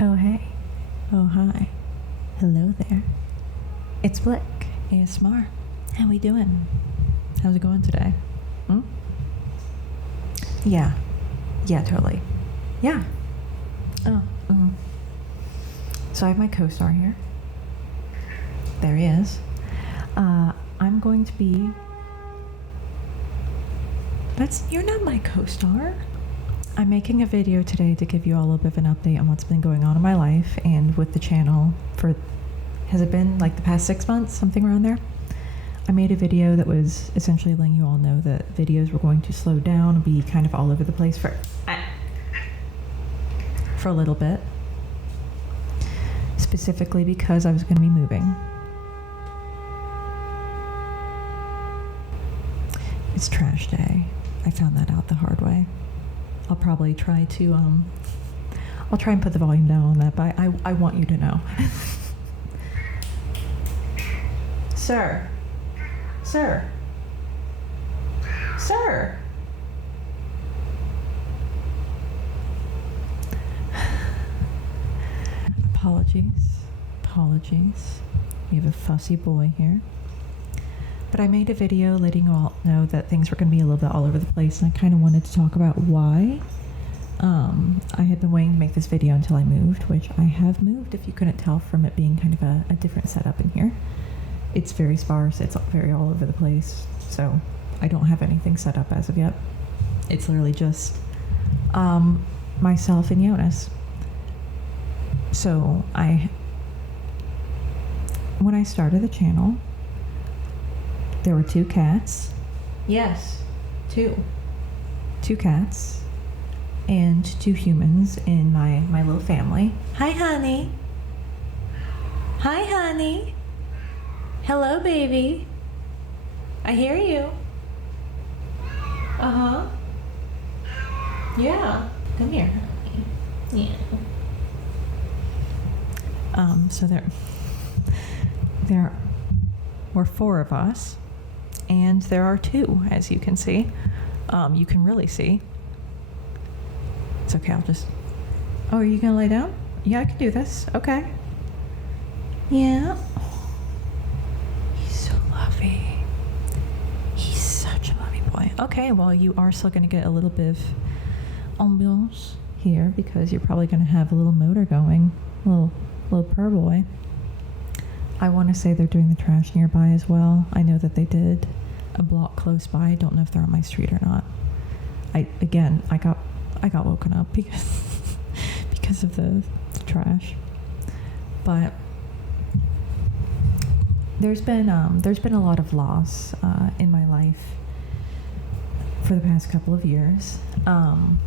Oh, hey. Oh, hi. Hello there. It's Blick, ASMR. How we doing? How's it going today? Hmm? Yeah. Yeah, totally. Yeah. Oh, So I have my co-star here. There he is. I'm going to be... You're not my co-star. I'm making a video today to give you all a little bit of an update on what's been going on in my life and with the channel for, has it been like the past 6 months, something around there? I made a video that was essentially letting you all know that videos were going to slow down and be kind of all over the place for a little bit. Specifically because I was going to be moving. It's trash day. I found that out the hard way. I'll probably try to, I'll try and put the volume down on that, but I want you to know. Sir. Sir. Sir. Apologies. We have a fussy boy here. But I made a video letting you all know that things were going to be a little bit all over the place, and I kind of wanted to talk about why. I had been waiting to make this video until I moved, which I have moved, if you couldn't tell from it being kind of a different setup in here. It's very sparse, it's very all over the place, so I don't have anything set up as of yet. It's literally just myself and Jonas. So when I started the channel, there were 2 cats. Yes, 2. 2 cats and 2 humans in my little family. Hi, honey. Hi, honey. Hello, baby. I hear you. Uh-huh. Yeah. Come here, honey. Yeah. So there were 4 of us. And there are 2, as you can see. You can really see. It's okay, I'll just... Oh, are you gonna lay down? Yeah, I can do this. Okay. Yeah. He's so lovely. He's such a lovely boy. Okay, well, you are still gonna get a little bit of ambiance here because you're probably gonna have a little motor going. Little purr boy. I want to say they're doing the trash nearby as well. I know that they did a block close by. I don't know if they're on my street or not. I got woken up because of the trash. But there's been a lot of loss in my life for the past couple of years, and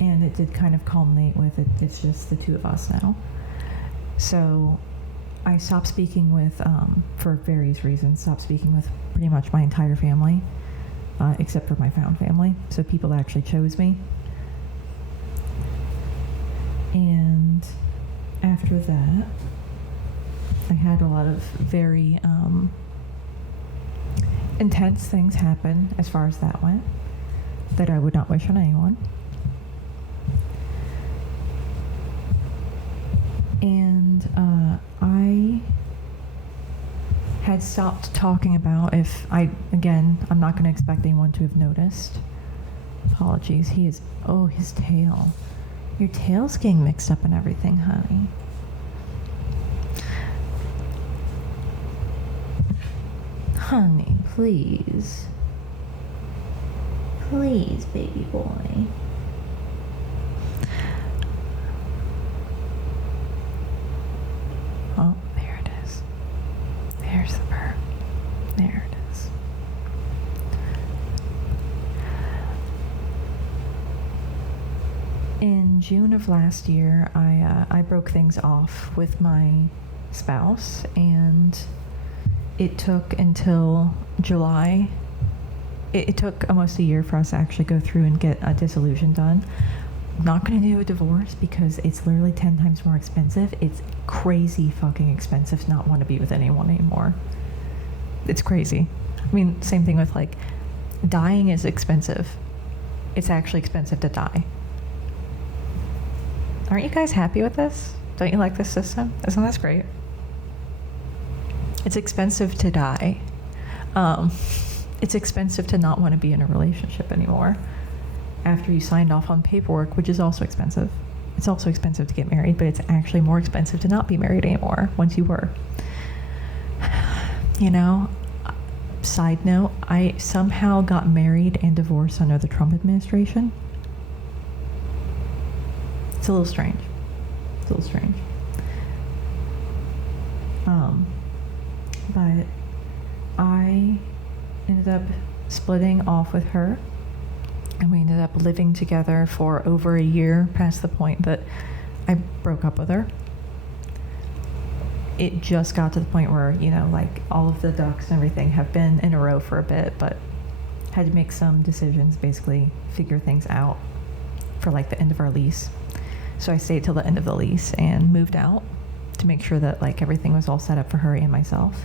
it did kind of culminate with it. It's just the 2 of us now. So I stopped speaking with, for various reasons, stopped speaking with pretty much my entire family, except for my found family, so people that actually chose me. And after that, I had a lot of very intense things happen as far as that went, that I would not wish on anyone. And I had stopped talking about I'm not going to expect anyone to have noticed. Apologies. His tail. Your tail's getting mixed up in everything, honey. Honey, please. Please, baby boy. Oh, there it is. There's the bird. There it is. In June of last year, I broke things off with my spouse, and it took until July. It took almost a year for us to actually go through and get a dissolution done. I'm not going to do a divorce because it's literally 10 times more expensive. It's crazy fucking expensive to not want to be with anyone anymore. It's crazy. I mean, same thing with like dying is expensive. It's actually expensive to die. Aren't you guys happy with this? Don't you like this system? Isn't this great? It's expensive to die. It's expensive to not want to be in a relationship anymore after you signed off on paperwork, which is also expensive. It's also expensive to get married, but it's actually more expensive to not be married anymore once you were. You know, side note, I somehow got married and divorced under the Trump administration. It's a little strange. It's a little strange. But I ended up splitting off with her, and we ended up living together for over a year, past the point that I broke up with her. It just got to the point where, you know, like all of the ducks and everything have been in a row for a bit, but had to make some decisions, basically figure things out for like the end of our lease. So I stayed till the end of the lease and moved out to make sure that like everything was all set up for her and myself,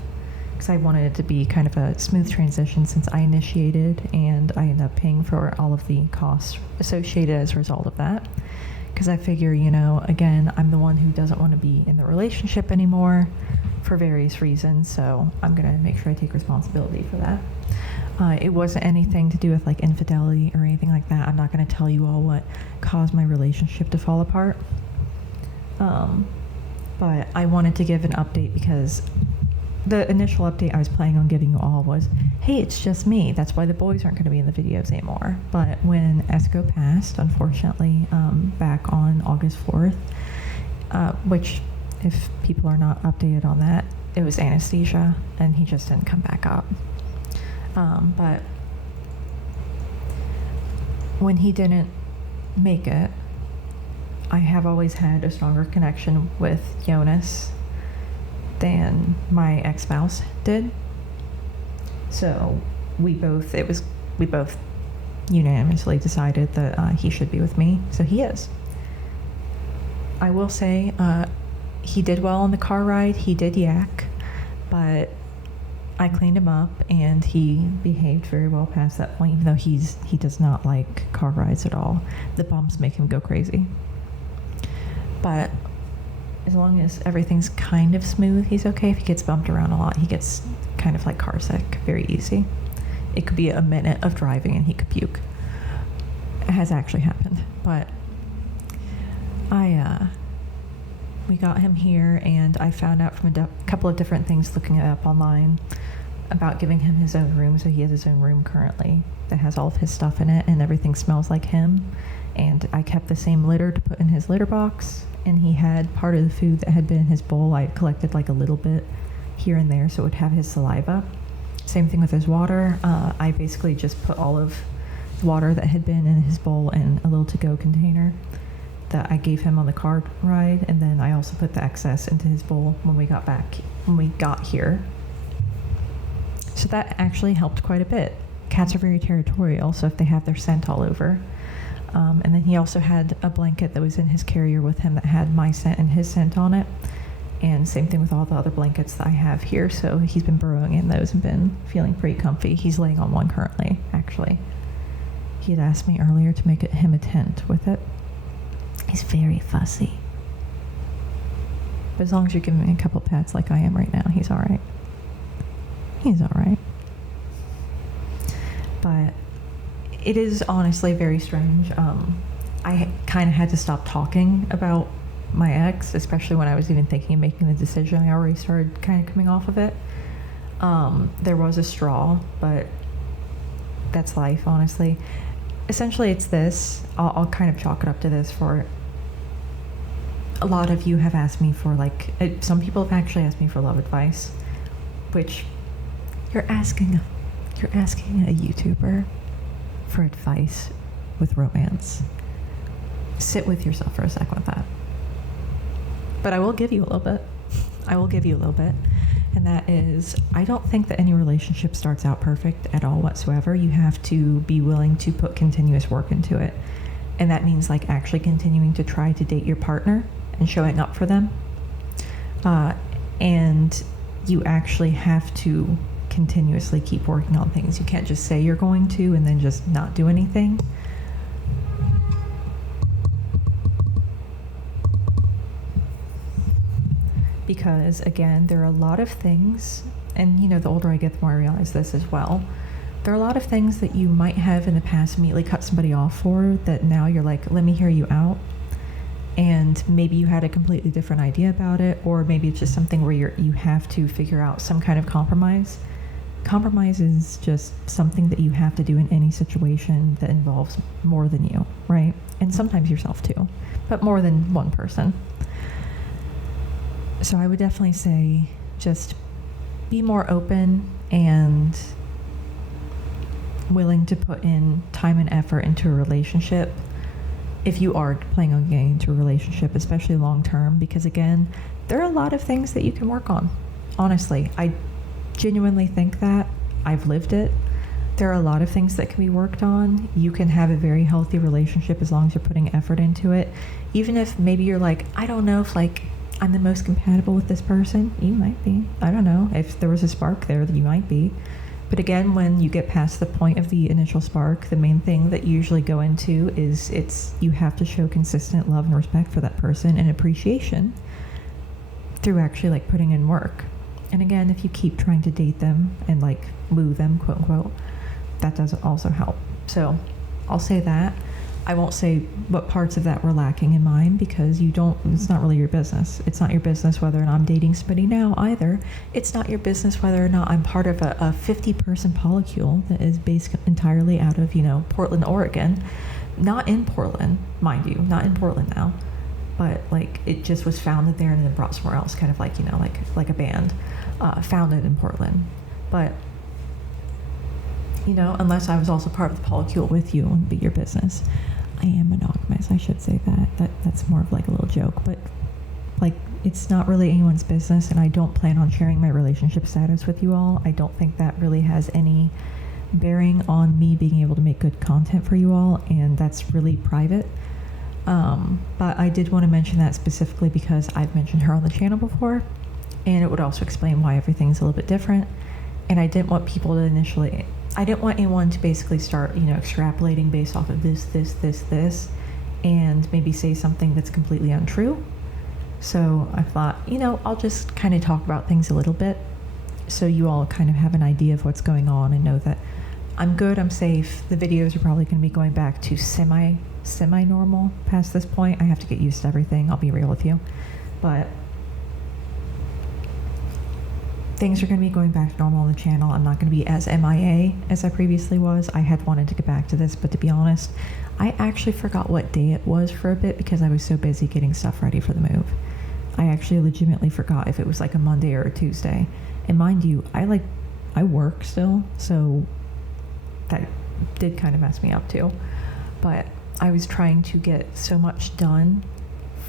because I wanted it to be kind of a smooth transition since I initiated, and I ended up paying for all of the costs associated as a result of that. Because I figure, you know, again, I'm the one who doesn't want to be in the relationship anymore for various reasons, so I'm going to make sure I take responsibility for that. It wasn't anything to do with like infidelity or anything like that. I'm not going to tell you all what caused my relationship to fall apart. But I wanted to give an update because the initial update I was planning on giving you all was, hey, it's just me. That's why the boys aren't going to be in the videos anymore. But when Esco passed, unfortunately, back on August 4th, which if people are not updated on that, it was anesthesia and he just didn't come back up. But when he didn't make it, I have always had a stronger connection with Jonas than my ex-spouse did. So we both unanimously decided that he should be with me. So he is. I will say he did well on the car ride. He did yak, but I cleaned him up and he behaved very well past that point, even though he does not like car rides at all. The bumps make him go crazy. But as long as everything's kind of smooth, he's okay. If he gets bumped around a lot, he gets kind of like car sick very easy. It could be a minute of driving and he could puke. It has actually happened. But we got him here, and I found out from a couple of different things looking it up online about giving him his own room. So he has his own room currently that has all of his stuff in it, and everything smells like him. And I kept the same litter to put in his litter box, and he had part of the food that had been in his bowl. I collected like a little bit here and there so it would have his saliva. Same thing with his water. I basically just put all of the water that had been in his bowl in a little to-go container that I gave him on the car ride, and then I also put the excess into his bowl when we got here. So that actually helped quite a bit. Cats are very territorial, so if they have their scent all over. And then he also had a blanket that was in his carrier with him that had my scent and his scent on it. And same thing with all the other blankets that I have here. So he's been burrowing in those and been feeling pretty comfy. He's laying on one currently, actually. He had asked me earlier to make him a tent with it. He's very fussy. But as long as you're giving me a couple pats like I am right now, he's all right. He's all right. But it is honestly very strange. I kind of had to stop talking about my ex, especially when I was even thinking of making the decision. I already started kind of coming off of it. There was a straw, but that's life, honestly. Essentially, it's this. I'll kind of chalk it up to this. For a lot of you have asked me for some people have actually asked me for love advice, which you're asking a YouTuber for advice with romance. Sit with yourself for a second with that. But I will give you a little bit. And that is, I don't think that any relationship starts out perfect at all whatsoever. You have to be willing to put continuous work into it. And that means like actually continuing to try to date your partner and showing up for them. And you actually have to continuously keep working on things. You can't just say you're going to and then just not do anything. because again, there are a lot of things, and the older I get, the more I realize this as well. There are a lot of things that you might have in the past immediately cut somebody off for, that now you're like, let me hear you out. And maybe you had a completely different idea about it, or maybe it's just something where you have to figure out some kind of compromise. Compromise is just something that you have to do in any situation that involves more than you, right? And sometimes yourself too, but more than one person. So I would definitely say just be more open and willing to put in time and effort into a relationship if you are planning on getting into a relationship, especially long term, because again, there are a lot of things that you can work on. Honestly, I genuinely think that. I've lived it. There are a lot of things that can be worked on. You can have a very healthy relationship as long as you're putting effort into it. Even if maybe you're like, I don't know if like I'm the most compatible with this person. You might be. I don't know. If there was a spark there, then you might be. But again, when you get past the point of the initial spark, the main thing that you usually go into is you have to show consistent love and respect for that person and appreciation through actually like putting in work. And again, if you keep trying to date them and like woo them, quote unquote, that doesn't also help. So I'll say that. I won't say what parts of that were lacking in mine, because it's not really your business. It's not your business whether or not I'm dating somebody now either. It's not your business whether or not I'm part of a 50-person polycule that is based entirely out of, Portland, Oregon. Not in Portland, mind you, not in Portland now. But like it just was founded there and then brought somewhere else, kind of like, like a band founded in Portland. But unless I was also part of the polycule with you, it wouldn't be your business. I am monogamous, I should say that. That's more of like a little joke, but like it's not really anyone's business, and I don't plan on sharing my relationship status with you all. I don't think that really has any bearing on me being able to make good content for you all, and that's really private. But I did want to mention that specifically because I've mentioned her on the channel before, and it would also explain why everything's a little bit different. And I didn't want I didn't want anyone to basically start, extrapolating based off of this, and maybe say something that's completely untrue. So I thought, I'll just kind of talk about things a little bit so you all kind of have an idea of what's going on and know that I'm good, I'm safe. The videos are probably going to be going back to semi-normal past this point. I have to get used to everything, I'll be real with you. But things are going to be going back to normal on the channel. I'm not going to be as MIA as I previously was. I had wanted to get back to this, but to be honest, I actually forgot what day it was for a bit because I was so busy getting stuff ready for the move. I actually legitimately forgot if it was like a Monday or a Tuesday. And mind you, I work still, so that did kind of mess me up too. But I was trying to get so much done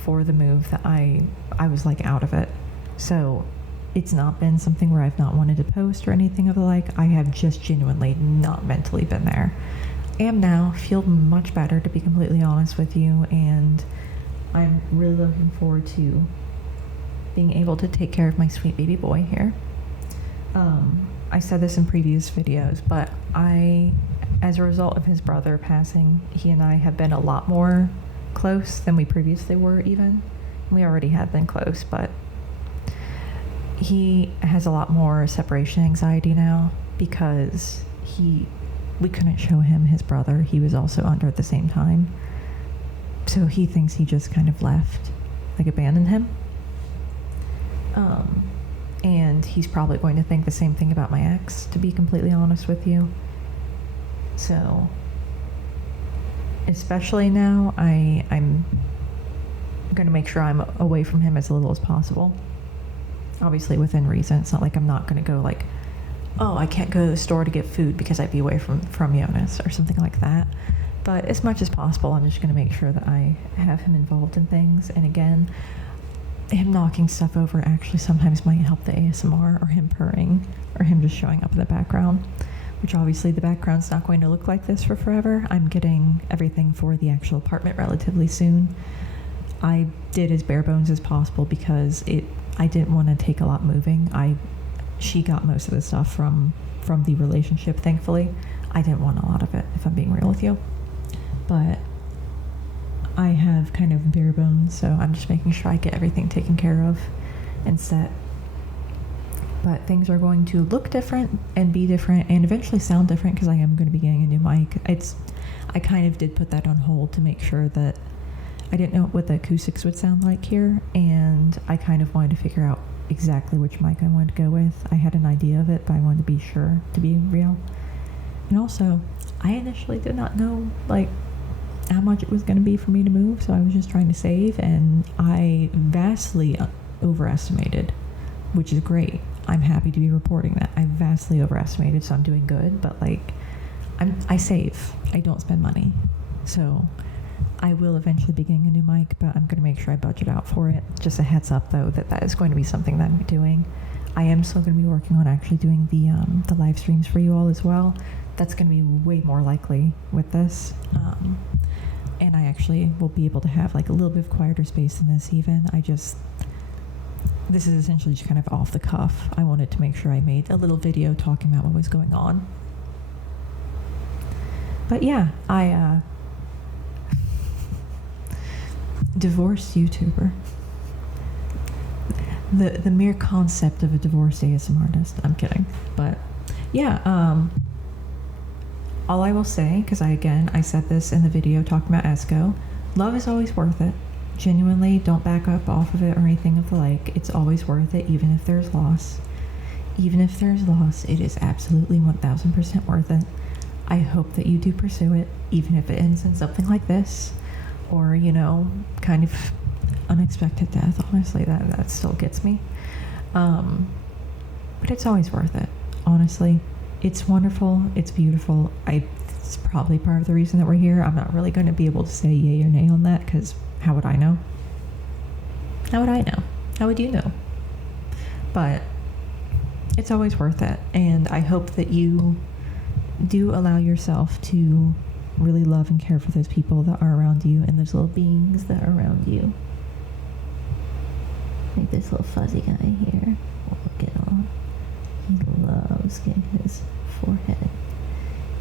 for the move that I was like out of it. So it's not been something where I've not wanted to post or anything of the like. I have just genuinely not mentally been there. Am now, feel much better, to be completely honest with you, and I'm really looking forward to being able to take care of my sweet baby boy here. I said this in previous videos, but as a result of his brother passing, he and I have been a lot more close than we previously were even. We already had been close, but he has a lot more separation anxiety now because we couldn't show him his brother. He was also under at the same time. So he thinks he just kind of left, like abandoned him. And he's probably going to think the same thing about my ex, to be completely honest with you. So, especially now, I'm going to make sure I'm away from him as little as possible. Obviously within reason. It's not like I'm not going to go like, oh, I can't go to the store to get food because I'd be away from Jonas or something like that. But as much as possible, I'm just going to make sure that I have him involved in things. And again, him knocking stuff over actually sometimes might help the ASMR, or him purring, or him just showing up in the background, which obviously the background's not going to look like this for forever. I'm getting everything for the actual apartment relatively soon. I did as bare bones as possible because I didn't want to take a lot moving. She got most of the stuff from the relationship, thankfully. I didn't want a lot of it, if I'm being real with you. But I have kind of bare bones, so I'm just making sure I get everything taken care of. and set. But things are going to look different and be different and eventually sound different because I am going to be getting a new mic. I kind of did put that on hold to make sure that I didn't know what the acoustics would sound like here, and I kind of wanted to figure out exactly which mic I wanted to go with. I had an idea of it, but I wanted to be sure to be real. And also, I initially did not know like how much it was going to be for me to move, so I was just trying to save, and I vastly overestimated, which is great. I'm happy to be reporting that. I vastly overestimated, so I'm doing good, but like I save. I don't spend money. So I will eventually be getting a new mic, but I'm going to make sure I budget out for it. Just a heads up, though, that is going to be something that I'm doing. I am still going to be working on actually doing the live streams for you all as well. That's going to be way more likely with this. And I actually will be able to have like a little bit of quieter space than this even. This is essentially just kind of off the cuff. I wanted to make sure I made a little video talking about what was going on. But yeah, divorced YouTuber. The mere concept of a divorced ASMR artist. I'm kidding. But yeah, all I will say, because I said this in the video talking about ESCO, love is always worth it. Genuinely, don't back up off of it or anything of the like. It's always worth it, even if there's loss. Even if there's loss, it is absolutely 1000% worth it. I hope that you do pursue it, even if it ends in something like this, or, you know, kind of unexpected death. Honestly, that still gets me. But it's always worth it, honestly. It's wonderful. It's beautiful. It's probably part of the reason that we're here. I'm not really going to be able to say yay or nay on that, because how would I know? How would I know? How would you know? But it's always worth it. And I hope that you do allow yourself to really love and care for those people that are around you and those little beings that are around you. Like this little fuzzy guy here. Look at all. He loves getting his forehead.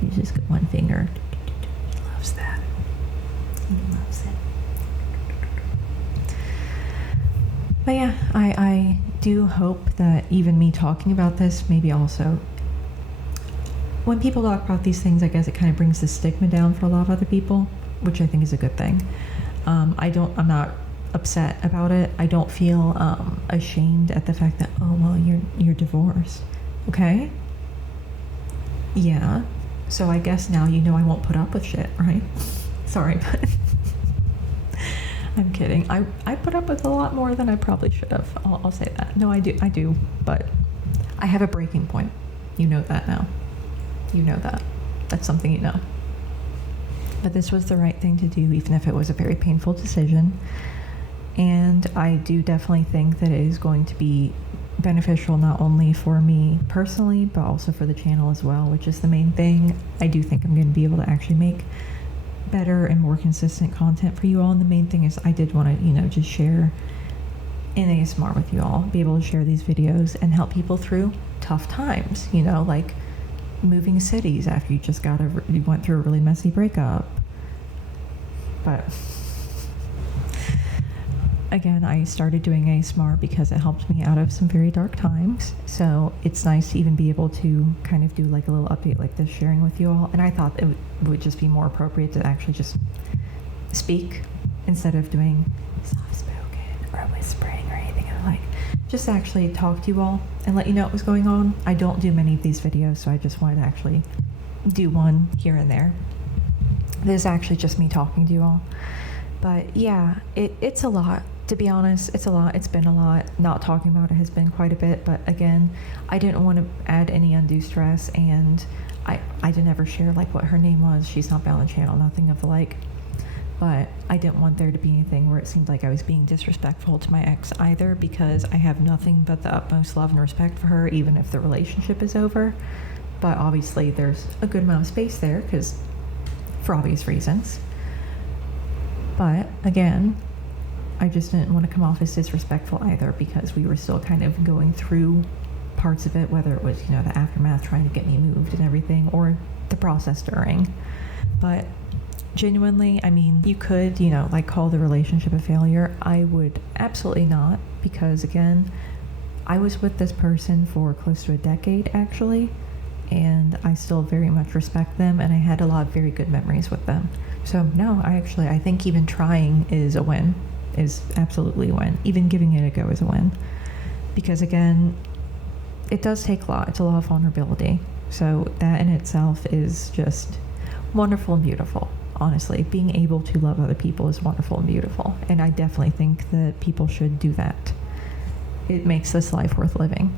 He's just got one finger. He loves that. He loves it. But yeah, I do hope that even me talking about this, maybe also, when people talk about these things, I guess it kind of brings the stigma down for a lot of other people, which I think is a good thing. I'm not upset about it. I don't feel ashamed at the fact that, oh, well, you're divorced. Okay? Yeah. So I guess now you know I won't put up with shit, right? Sorry, but I'm kidding. I put up with a lot more than I probably should have. I'll say that. No, I do, but I have a breaking point. You know that now. You know that. That's something you know. But this was the right thing to do, even if it was a very painful decision. And I do definitely think that it is going to be beneficial not only for me personally, but also for the channel as well, which is the main thing. I do think I'm going to be able to actually make better and more consistent content for you all. And the main thing is I did want to, just share in ASMR with you all, be able to share these videos and help people through tough times, like moving cities after you went through a really messy breakup. But again, I started doing ASMR because it helped me out of some very dark times. So it's nice to even be able to kind of do like a little update like this, sharing with you all. And I thought it would just be more appropriate to actually just speak instead of doing soft-spoken or whispering or anything. Just actually talk to you all and let you know what was going on. I don't do many of these videos, so I just wanted to actually do one here and there. This is actually just me talking to you all. But yeah, it's a lot. To be honest, it's a lot. It's been a lot. Not talking about it has been quite a bit. But again, I didn't want to add any undue stress, and I didn't ever share like what her name was. She's not on the channel, nothing of the like. But I didn't want there to be anything where it seemed like I was being disrespectful to my ex either, because I have nothing but the utmost love and respect for her, even if the relationship is over. But obviously there's a good amount of space there, because for obvious reasons. But again, I just didn't want to come off as disrespectful either, because we were still kind of going through parts of it, whether it was, the aftermath trying to get me moved and everything, or the process during. But genuinely, you could, call the relationship a failure. I would absolutely not, because again, I was with this person for close to a decade, actually, and I still very much respect them, and I had a lot of very good memories with them. So no, I think even trying is a win, is absolutely a win. Even giving it a go is a win. Because again, it does take a lot. It's a lot of vulnerability. So that in itself is just wonderful and beautiful. Honestly, being able to love other people is wonderful and beautiful. And I definitely think that people should do that. It makes this life worth living.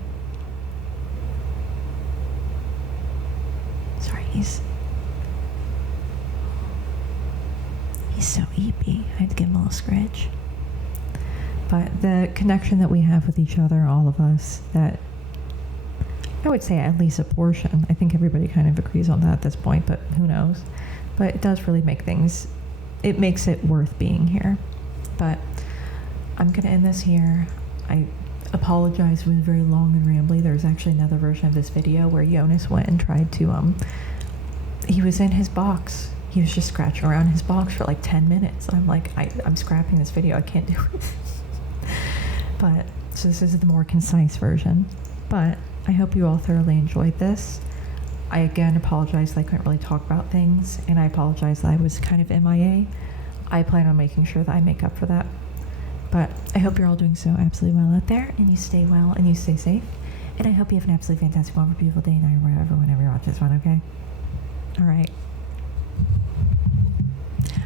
Sorry, he's so eepy. I had to give him a little scratch. But the connection that we have with each other, all of us, that I would say at least a portion. I think everybody kind of agrees on that at this point, but who knows? But it does really make things, it makes it worth being here. But I'm going to end this here. I apologize, it was very long and rambly. There's actually another version of this video where Jonas went and tried to, he was in his box. He was just scratching around his box for like 10 minutes. I'm like, I'm scrapping this video. I can't do it. But, so this is the more concise version. But I hope you all thoroughly enjoyed this. I again apologize that I couldn't really talk about things, and I apologize that I was kind of MIA. I plan on making sure that I make up for that. But I hope you're all doing so absolutely well out there, and you stay well, and you stay safe. And I hope you have an absolutely fantastic, wonderful, beautiful day, night, or whenever you watch this one, okay? All right.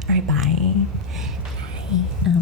All right, bye. Bye.